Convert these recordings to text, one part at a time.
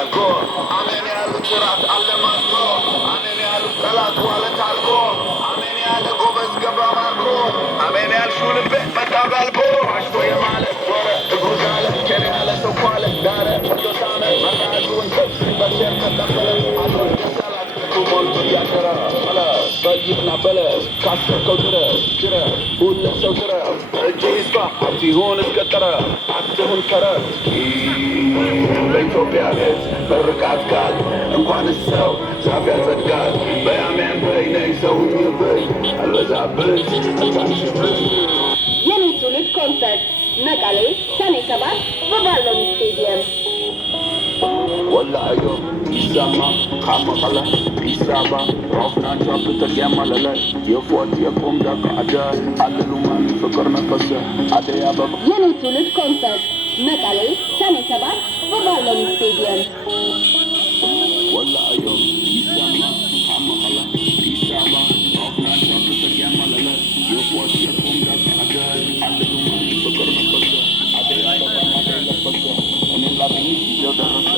አልጎ አሜን ያሉት ራት አለማጥቶ አሜን ያሉት ጠላት ዋለት አልጎ አሜን ያለ ጎበዝ ገባ ማርኮ አሜን ያልሽው ልቤ መጣ ጋልቦ አሽቶ የማለት ዞረ እግሩ ዛለ ከኔ ያለ ሰው ኳለ ዳረ ወዶሳነ መራዙን በሸር ተቀበለ አቶች ደሳላት ሞልቶ እያደረ መለ በይብና በለስ ካሰብከው ድረስ ችረ ሁለ ሰው ትረ እጅ ይስፋ አትሆን እስከጠረ አትሁን ተረት በኢትዮጵያ ቤት በርቃት ቃል እንኳን ሰው ዛፍ ያጸድቃል በያሜን በይ ነይ ሰውኝ በይ አልበዛብሽ አታንሽብሽ የኔ ትውልድ ኮንሰርት መቀሌ ሰኔ 7 በባሎን ስቴዲየም ወላዮ ይሰማ ካመቀለ ይሳባ ሮፍናን ሻፕተር ያማለለ የፎት የቆም ዳቃ አዳይ አለሉማን ፍቅር ነፈሰ አደይ አበባ የኔ ትውልድ ኮንሰርት መቀሌ ሰኔ 7 በባሎን ስቴዲየም ወላዮ ይሰማ ካመቀለ ይሳባ ሮፍናን ሻፕተር ያማለለ የፎት የቆም ዳቃ አዳይ አለሉማን ፍቅር ነፈሰ አደይ አበባ አደይ ለፈሰ እኔ ላገኝ ይዘው ደረሰ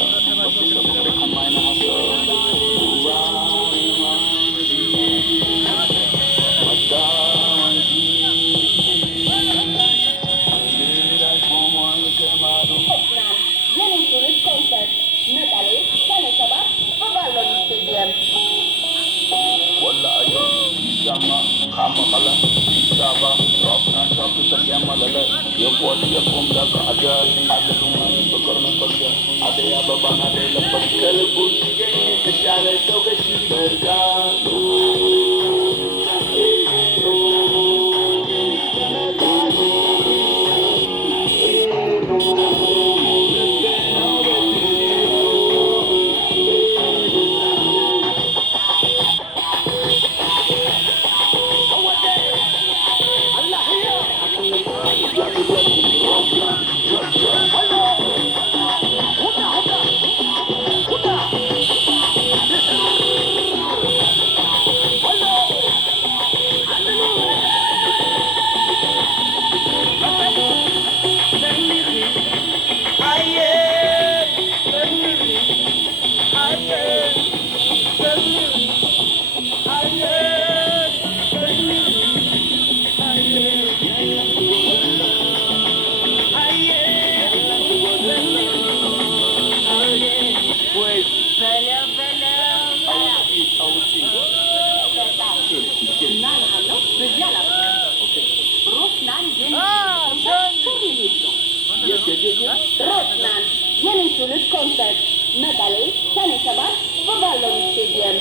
ሮትናን የኔ ትውልድ ኮንሰርት መቀሌ ሰኔ 7 በባሎን ስቴዲየም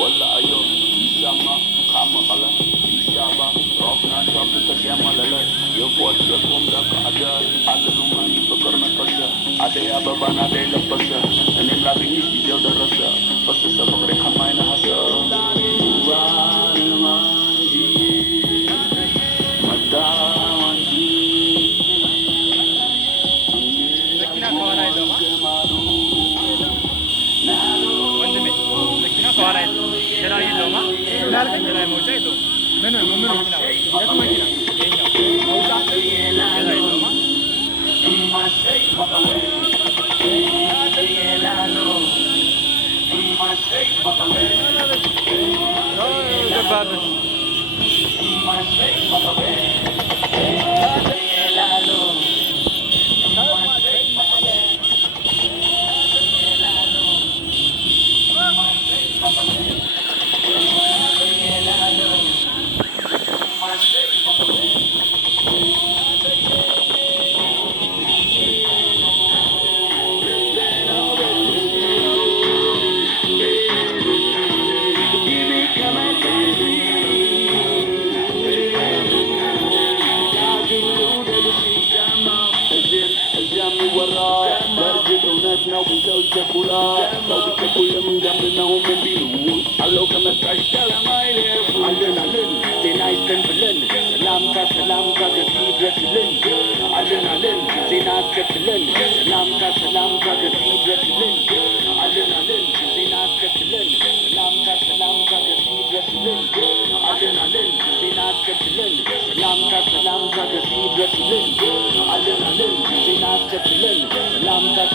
ወላዮ ይሰማ ካመቀለ ይሳባ ሮፍናን ሻፕተር ያማለለ የፎት የቆም ዳቃ አዳይ አለሉማን ፍቅር ነፈሰ አደይ አበባን አደይ ለፈሰ እኔም ላገኝሽ ጊዜው ደረሰ ፈሰሰ ፍቅሬ ከማይ ነሐሰ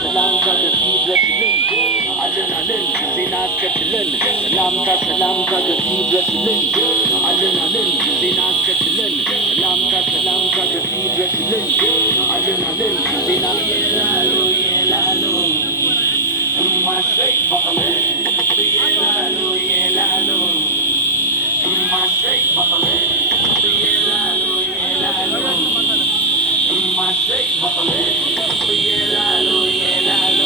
Salam ይድረስልን አለን አለን ዜና አስከትለን ሰላምታ ሰላምታ ገፊ ይድረስልን አለን አለን ዜና አስከትለን ሰላምታ ሰላምታ ገፊ ይድረስልን አለን አለን ዜና የላሉ የላሉ እማሰይ መቀለ የላሉ የላሉ እማሰይ መቀለ የላሉ የላሉ እማሰይ መቀለ የላሉ የላሉ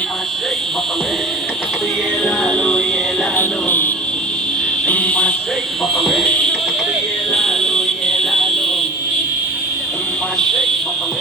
እማሰይ መቀለ የላሉ የላሉ እማሰይ መቀለ የላሉ የላሉ እማሰይ መቀለ